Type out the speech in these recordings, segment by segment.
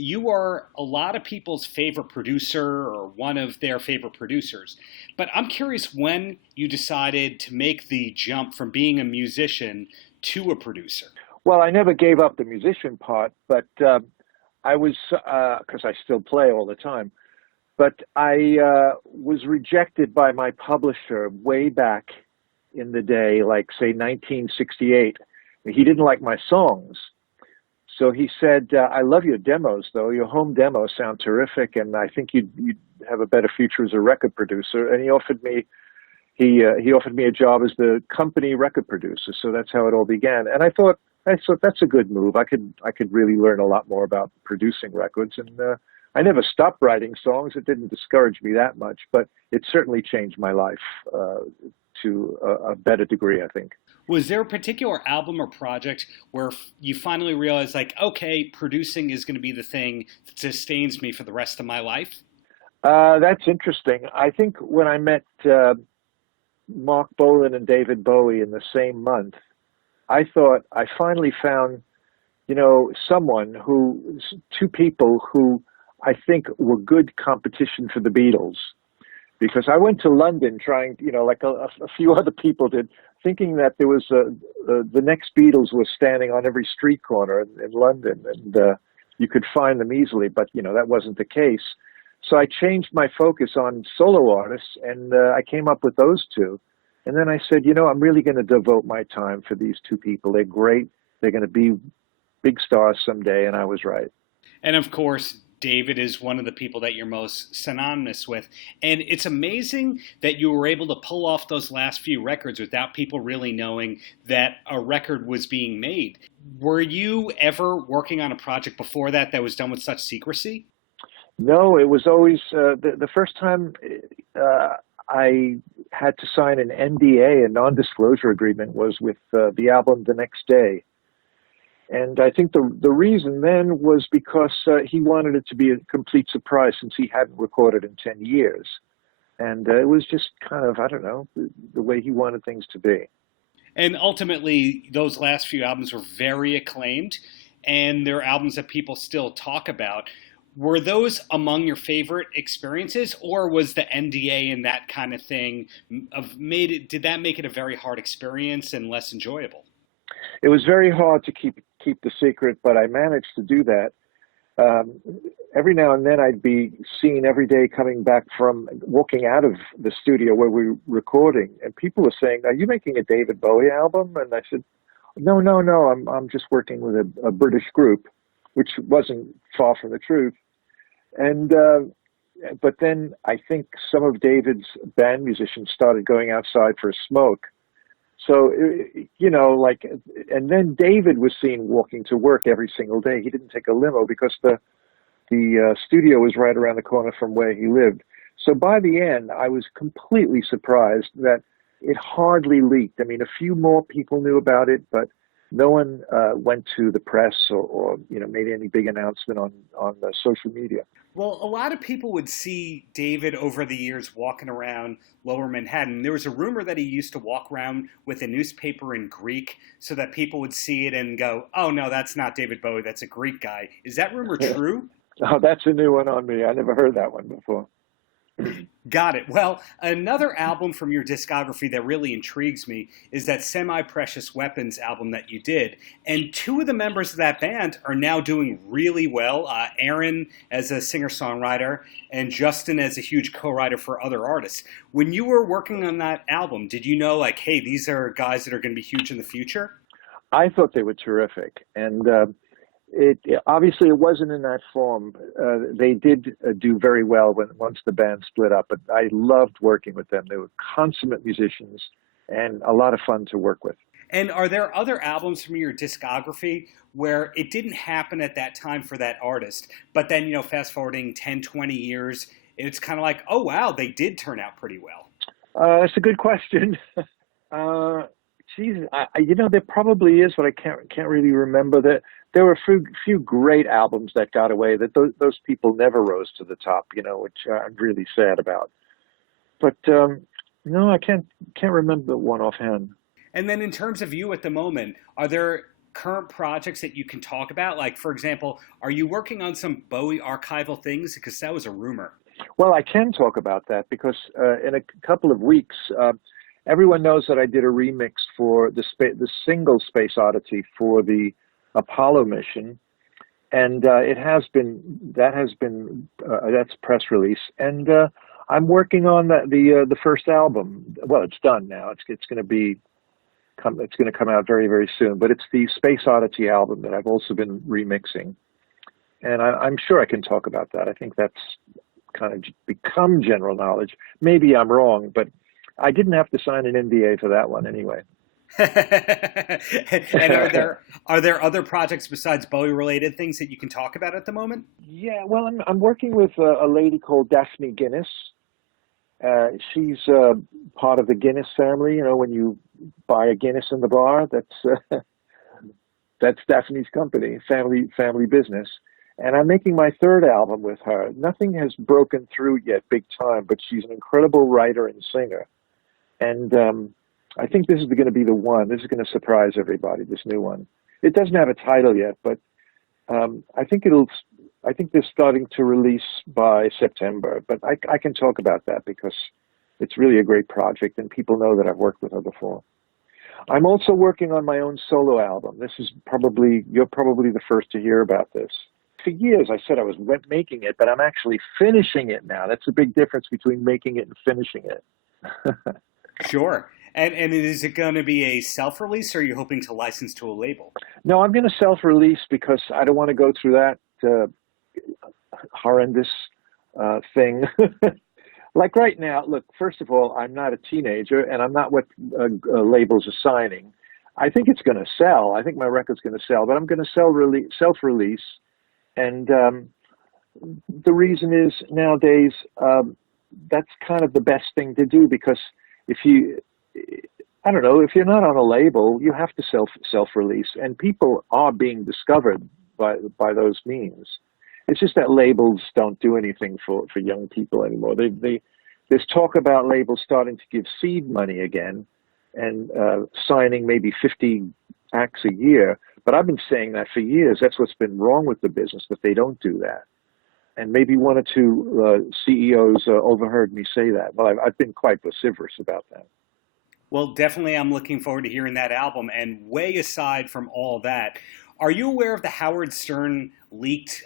you are a lot of people's favorite producer or one of their favorite producers. But I'm curious when you decided to make the jump from being a musician to a producer. Well, I never gave up the musician part, but I was, because I still play all the time, but I was rejected by my publisher way back in the day, like say 1968. He didn't like my songs. So he said, I love your demos, though. Your home demos sound terrific, and I think you'd have a better future as a record producer. And he offered me a job as the company record producer. So that's how it all began. And I thought that's a good move. I could really learn a lot more about producing records. And I never stopped writing songs. It didn't discourage me that much, but it certainly changed my life to a better degree, I think. Was there a particular album or project where you finally realized, like, okay, producing is going to be the thing that sustains me for the rest of my life? That's interesting. I think when I met Marc, Bolan, and David Bowie in the same month, I thought I finally found, two people who I think were good competition for the Beatles. Because I went to London trying, like a few other people did, thinking that there was the next Beatles was standing on every street corner in London, and you could find them easily. But that wasn't the case. So I changed my focus on solo artists, and I came up with those two. And then I said, I'm really going to devote my time for these two people. They're great. They're going to be big stars someday, and I was right. And of course, David is one of the people that you're most synonymous with. And it's amazing that you were able to pull off those last few records without people really knowing that a record was being made. Were you ever working on a project before that was done with such secrecy? No, it was always the first time I had to sign an NDA, a non-disclosure agreement, was with the album The Next Day. And I think the reason then was because he wanted it to be a complete surprise since he hadn't recorded in 10 years. And it was just kind of, I don't know, the way he wanted things to be. And ultimately, those last few albums were very acclaimed, and they're albums that people still talk about. Were those among your favorite experiences, or was the NDA and that kind of thing did that make it a very hard experience and less enjoyable? It was very hard to keep the secret, but I managed to do that. Every now and then I'd be seen every day coming back from walking out of the studio where we were recording, and people were saying, "Are you making a David Bowie album?" And I said, No. I'm just working with a British group," which wasn't far from the truth. And but then I think some of David's band musicians started going outside for a smoke. So, and then David was seen walking to work every single day. He didn't take a limo because the studio was right around the corner from where he lived. So by the end, I was completely surprised that it hardly leaked. I mean, a few more people knew about it, but no one went to the press or made any big announcement on the social media. Well, a lot of people would see David over the years walking around Lower Manhattan. There was a rumor that he used to walk around with a newspaper in Greek so that people would see it and go, "Oh, no, that's not David Bowie. That's a Greek guy." Is that rumor true? Oh, that's a new one on me. I never heard that one before. Got it. Well, another album from your discography that really intrigues me is that Semiprecious Weapons album that you did. And two of the members of that band are now doing really well. Aaron as a singer-songwriter and Justin as a huge co-writer for other artists. When you were working on that album, did you know, like, hey, these are guys that are going to be huge in the future? I thought they were terrific. And obviously it wasn't in that form. They did do very well once the band split up, but I loved working with them. They were consummate musicians and a lot of fun to work with. And are there other albums from your discography where it didn't happen at that time for that artist, but then, fast forwarding 10, 20 years, it's kind of like, oh, wow, they did turn out pretty well? That's a good question. There probably is, but I can't really remember that. There were a few great albums that got away that those people never rose to the top, which I'm really sad about. But no, I can't remember one offhand. And then in terms of you at the moment, are there current projects that you can talk about? Like, for example, are you working on some Bowie archival things? Because that was a rumor. Well, I can talk about that because in a couple of weeks, everyone knows that I did a remix for the single Space Oddity for the Apollo mission, and that's press release, and I'm working on the first album. Well, it's done now. It's going to come out very, very soon. But it's the Space Oddity album that I've also been remixing, and I'm sure I can talk about that. I think that's kind of become general knowledge. Maybe I'm wrong, but I didn't have to sign an NDA for that one anyway. And are there other projects besides Bowie related things that you can talk about at the moment? Yeah, well, I'm working with a lady called Daphne Guinness. She's part of the Guinness family. You know, when you buy a Guinness in the bar, that's Daphne's company, family business. And I'm making my third album with her. Nothing has broken through yet big time, but she's an incredible writer and singer. And I think this is going to be the one. This is going to surprise everybody, this new one. It doesn't have a title yet, but I think they're starting to release by September. But I can talk about that because it's really a great project and people know that I've worked with her before. I'm also working on my own solo album. You're probably the first to hear about this. For years, I said I was making it, but I'm actually finishing it now. That's a big difference between making it and finishing it. Sure. And is it going to be a self-release, or are you hoping to license to a label? No, I'm going to self-release because I don't want to go through that horrendous thing. Like right now, look, first of all, I'm not a teenager, and I'm not what labels are signing. I think it's going to sell. I think my record's going to sell, but I'm going to self-release. And the reason is nowadays that's kind of the best thing to do because if you're not on a label, you have to self-release, and people are being discovered by those means. It's just that labels don't do anything for young people anymore. There's talk about labels starting to give seed money again and signing maybe 50 acts a year. But I've been saying that for years. That's what's been wrong with the business, that they don't do that. And maybe one or two CEOs overheard me say that. Well, I've been quite vociferous about that. Well, definitely I'm looking forward to hearing that album. And way aside from all that, are you aware of the Howard Stern leaked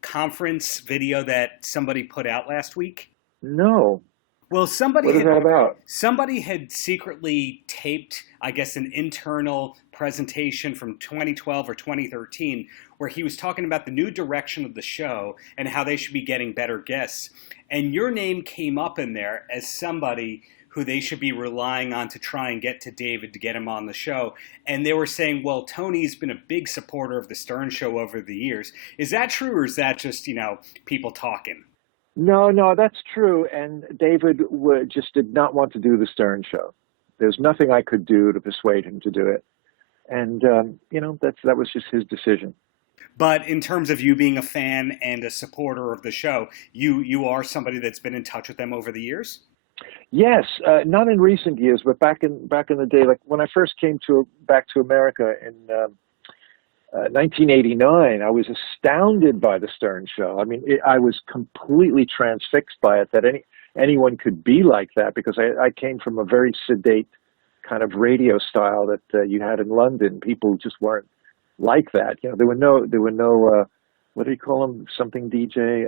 conference video that somebody put out last week? No. Well, what is that about? Somebody had secretly taped, I guess, an internal presentation from 2012 or 2013 where he was talking about the new direction of the show and how they should be getting better guests. And your name came up in there as somebody who they should be relying on to try and get to David to get him on the show. And they were saying, well, Tony's been a big supporter of the Stern Show over the years. Is that true, or is that just, people talking? No, that's true. And David just did not want to do the Stern Show. There's nothing I could do to persuade him to do it. And, that was just his decision. But in terms of you being a fan and a supporter of the show, you are somebody that's been in touch with them over the years? Yes, not in recent years, but back in the day, like when I first came back to America in 1989, I was astounded by the Stern Show. I mean, I was completely transfixed by it that anyone could be like that, because I came from a very sedate kind of radio style that you had in London. People just weren't like that. There were no what do you call them? Something DJ.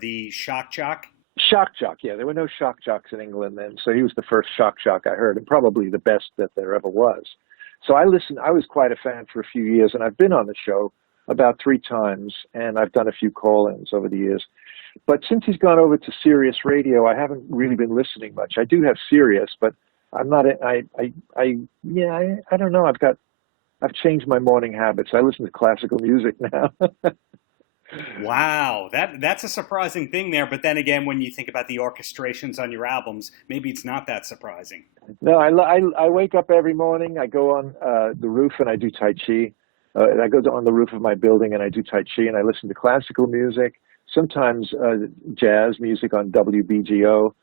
The shock jock. Shock jock, yeah. There were no shock jocks in England then, so he was the first shock jock I heard, and probably the best that there ever was. So I listened. I was quite a fan for a few years, and I've been on the show about 3 times, and I've done a few call-ins over the years. But since he's gone over to Sirius Radio, I haven't really been listening much. I do have Sirius, but I'm not. I don't know. I've changed my morning habits. I listen to classical music now. Wow, that's a surprising thing there. But then again, when you think about the orchestrations on your albums, maybe it's not that surprising. No, I wake up every morning. I go on the roof and I do Tai Chi. I go on the roof of my building and I do Tai Chi, and I listen to classical music, sometimes jazz music on WBGO,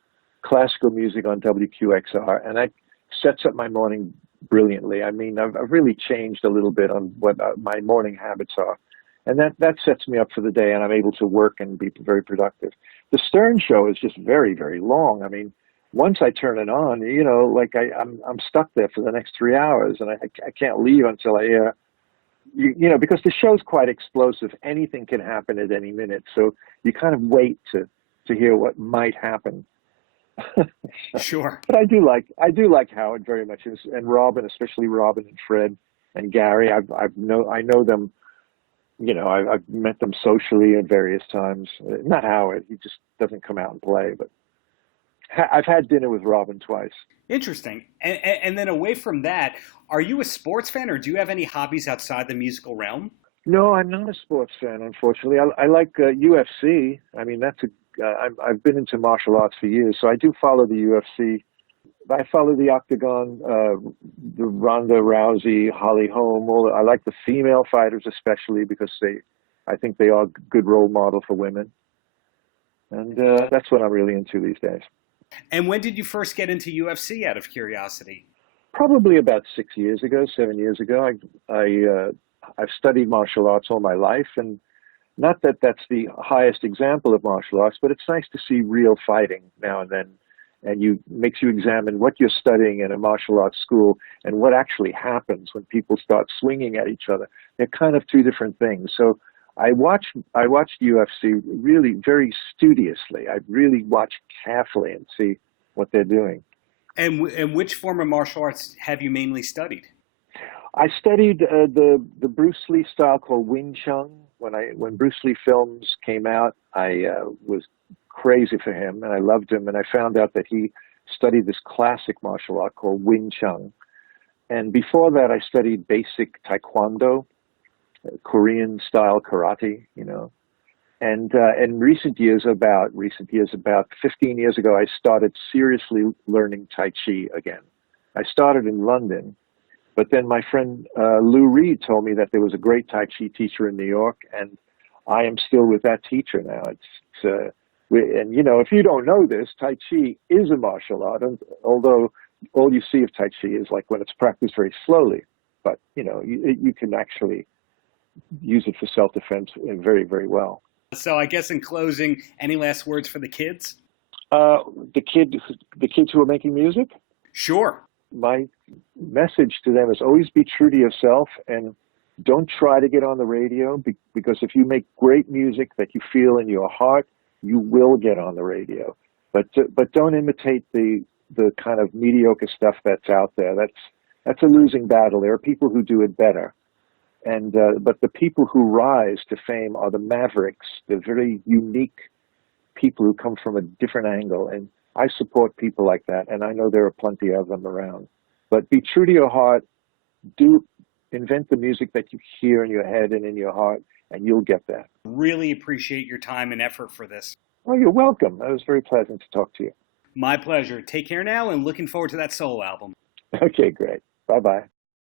classical music on WQXR, and that sets up my morning brilliantly. I mean, I've really changed a little bit on what my morning habits are. And that sets me up for the day, and I'm able to work and be very productive. The Stern Show is just very, very long. I mean, once I turn it on, like I'm stuck there for the next 3 hours, and I can't leave until I hear, because the show's quite explosive. Anything can happen at any minute, so you kind of wait to hear what might happen. Sure. But I do like Howard very much, and Robin, especially Robin and Fred and Gary. I know them. I've met them socially at various times. Not Howard; he just doesn't come out and play. But I've had dinner with Robin twice. Interesting. And then away from that, are you a sports fan, or do you have any hobbies outside the musical realm? No, I'm not a sports fan, unfortunately. I like UFC. I mean, I've been into martial arts for years, so I do follow the UFC. I follow the Octagon, the Ronda Rousey, Holly Holm. I like the female fighters especially because I think they are a good role model for women. And that's what I'm really into these days. And when did you first get into UFC, out of curiosity? Probably about 6 years ago, 7 years ago. I've studied martial arts all my life, and not that that's the highest example of martial arts, but it's nice to see real fighting now and then. And makes you examine what you're studying in a martial arts school and what actually happens when people start swinging at each other. They're kind of two different things. So I watched UFC really very studiously. I really watch carefully and see what they're doing. And which form of martial arts have you mainly studied? I studied the Bruce Lee style called Wing Chun. When Bruce Lee films came out, I was crazy for him, and I loved him. And I found out that he studied this classic martial art called Wing Chun. And before that, I studied basic Taekwondo, Korean style karate, And in recent years, about 15 years ago, I started seriously learning Tai Chi again. I started in London, but then my friend Lou Reed told me that there was a great Tai Chi teacher in New York, and I am still with that teacher now. And if you don't know this, Tai Chi is a martial art, although all you see of Tai Chi is like when it's practiced very slowly. But you can actually use it for self-defense very, very well. So I guess in closing, any last words for the kids? The kids who are making music? Sure. My message to them is always be true to yourself and don't try to get on the radio, because if you make great music that you feel in your heart, you will get on the radio. But don't imitate the kind of mediocre stuff that's out there. That's a losing battle. There are people who do it better. And but the people who rise to fame are the mavericks, the very unique people who come from a different angle. And I support people like that, and I know there are plenty of them around. But be true to your heart. Invent the music that you hear in your head and in your heart, and you'll get that. Really appreciate your time and effort for this. Oh, you're welcome. It was very pleasant to talk to you. My pleasure. Take care now, and looking forward to that solo album. Okay, great. Bye-bye.